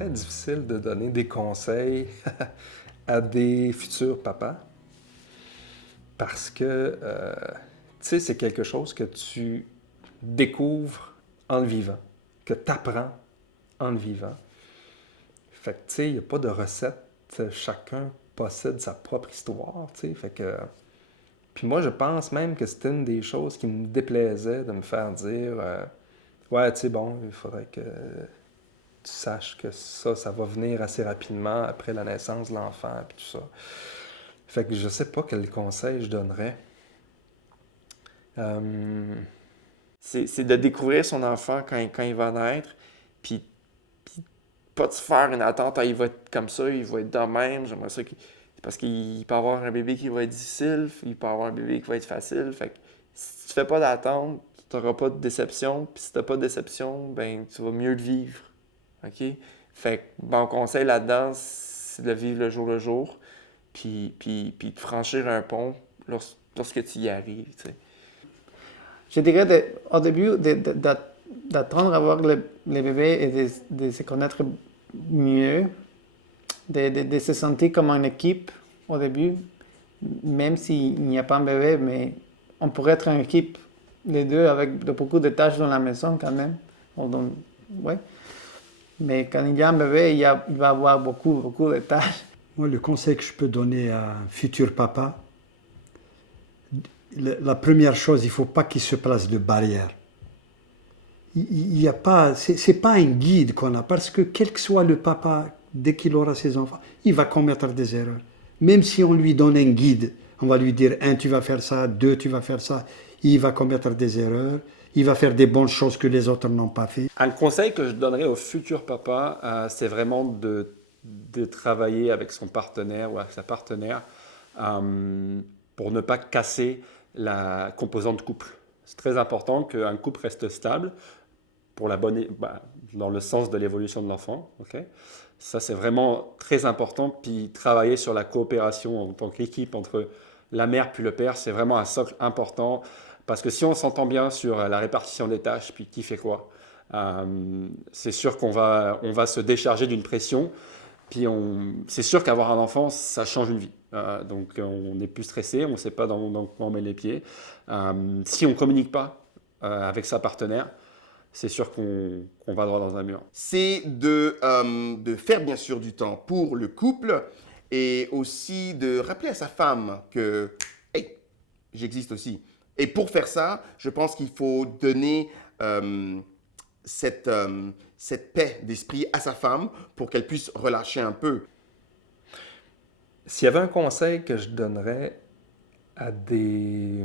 très difficile de donner des conseils à des futurs papas parce que, tu sais, c'est quelque chose que tu découvres en le vivant, que tu apprends en le vivant. Fait que, tu sais, il n'y a pas de recette. Chacun possède sa propre histoire, tu sais. Fait que... Puis moi, je pense même que c'était une des choses qui me déplaisait de me faire dire ouais, tu sais, bon, il faudrait que tu saches que ça va venir assez rapidement après la naissance de l'enfant, puis tout ça. Fait que je sais pas quel conseil je donnerais. Euh, C'est de découvrir son enfant quand il va naître, puis, puis pas de se faire une attente, ah, il va être comme ça, il va être de même, j'aimerais ça qu'il... Parce qu'il peut avoir un bébé qui va être difficile, il peut avoir un bébé qui va être facile, fait que si tu fais pas d'attente, tu n'auras pas de déception, puis si tu n'as pas de déception, ben tu vas mieux le vivre, ok? Fait que mon conseil là-dedans, c'est de vivre le jour, puis de franchir un pont lorsque tu y arrives, tu sais. Je dirais au début d'attendre à voir les bébés et de se connaître mieux, de se sentir comme une équipe au début, même s'il n'y a pas un bébé, mais on pourrait être une équipe, les deux, avec beaucoup de tâches dans la maison quand même. Ouais. Mais quand il y a un bébé, il va avoir beaucoup de tâches. Moi, le conseil que je peux donner à un futur papa, la première chose, il ne faut pas qu'il se place de barrière. Il y a pas, c'est pas un guide qu'on a, parce que quel que soit le papa, dès qu'il aura ses enfants, il va commettre des erreurs. Même si on lui donne un guide, on va lui dire, un, tu vas faire ça, deux, tu vas faire ça, il va commettre des erreurs, il va faire des bonnes choses que les autres n'ont pas fait. Un conseil que je donnerais au futur papa, c'est vraiment de travailler avec son partenaire ou avec sa partenaire pour ne pas casser la composante couple. C'est très important qu'un couple reste stable pour la bonne, dans le sens de l'évolution de l'enfant. Okay. Ça, c'est vraiment très important. Puis travailler sur la coopération en tant qu'équipe entre la mère puis le père, c'est vraiment un socle important. Parce que si on s'entend bien sur la répartition des tâches, puis qui fait quoi, c'est sûr on va se décharger d'une pression. Puis c'est sûr qu'avoir un enfant, ça change une vie. Donc on est plus stressé, on ne sait pas dans quoi on met les pieds. Si on ne communique pas avec sa partenaire, c'est sûr qu'on va droit dans un mur. C'est de faire bien sûr du temps pour le couple et aussi de rappeler à sa femme que hey, j'existe aussi. Et pour faire ça, je pense qu'il faut donner cette paix d'esprit à sa femme pour qu'elle puisse relâcher un peu. S'il y avait un conseil que je donnerais à des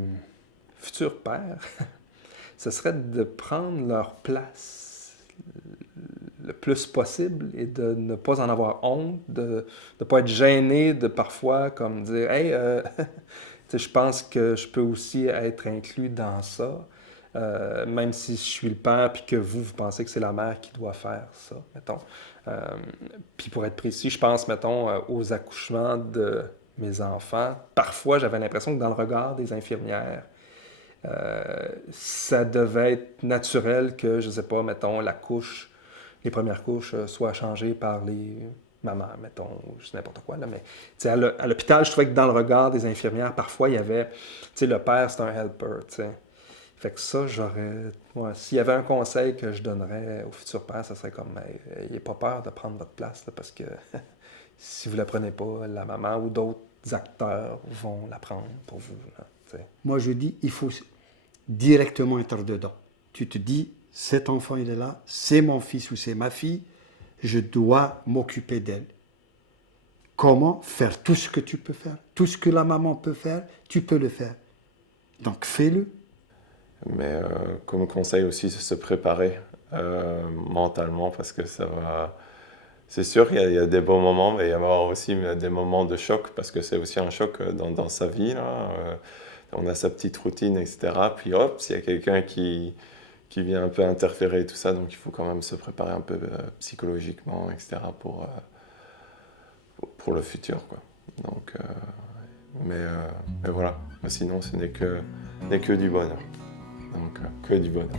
futurs pères, ce serait de prendre leur place le plus possible et de ne pas en avoir honte, de ne pas être gêné de parfois comme dire hey, je pense que je peux aussi être inclus dans ça, même si je suis le père puis que vous pensez que c'est la mère qui doit faire ça, mettons. Puis pour être précis, je pense, mettons, aux accouchements de mes enfants. Parfois, j'avais l'impression que dans le regard des infirmières, ça devait être naturel que, je ne sais pas, mettons, les premières couches soient changées par les mamans, mettons, je sais n'importe quoi, là, mais à l'hôpital, je trouvais que dans le regard des infirmières, parfois, il y avait, le père, c'est un helper, tu sais. Fait que ça, s'il y avait un conseil que je donnerais au futur père, ça serait comme, n'ayez pas peur de prendre votre place, là, parce que si vous ne la prenez pas, la maman ou d'autres acteurs vont la prendre pour vous, là, tu sais. Moi, je dis, il faut directement être dedans. Tu te dis, cet enfant, il est là, c'est mon fils ou c'est ma fille, je dois m'occuper d'elle. Comment faire tout ce que tu peux faire, tout ce que la maman peut faire, tu peux le faire. Donc fais-le. Mais comme conseil aussi, c'est se préparer mentalement parce que ça va... C'est sûr qu'il y a des bons moments, mais il va y avoir aussi des moments de choc parce que c'est aussi un choc dans sa vie, là. On a sa petite routine, etc. Puis hop, s'il y a quelqu'un qui vient un peu interférer et tout ça, donc il faut quand même se préparer un peu psychologiquement, etc. pour le futur, quoi. Donc, mais voilà, sinon ce n'est que du bonheur. Donc, que du bonheur.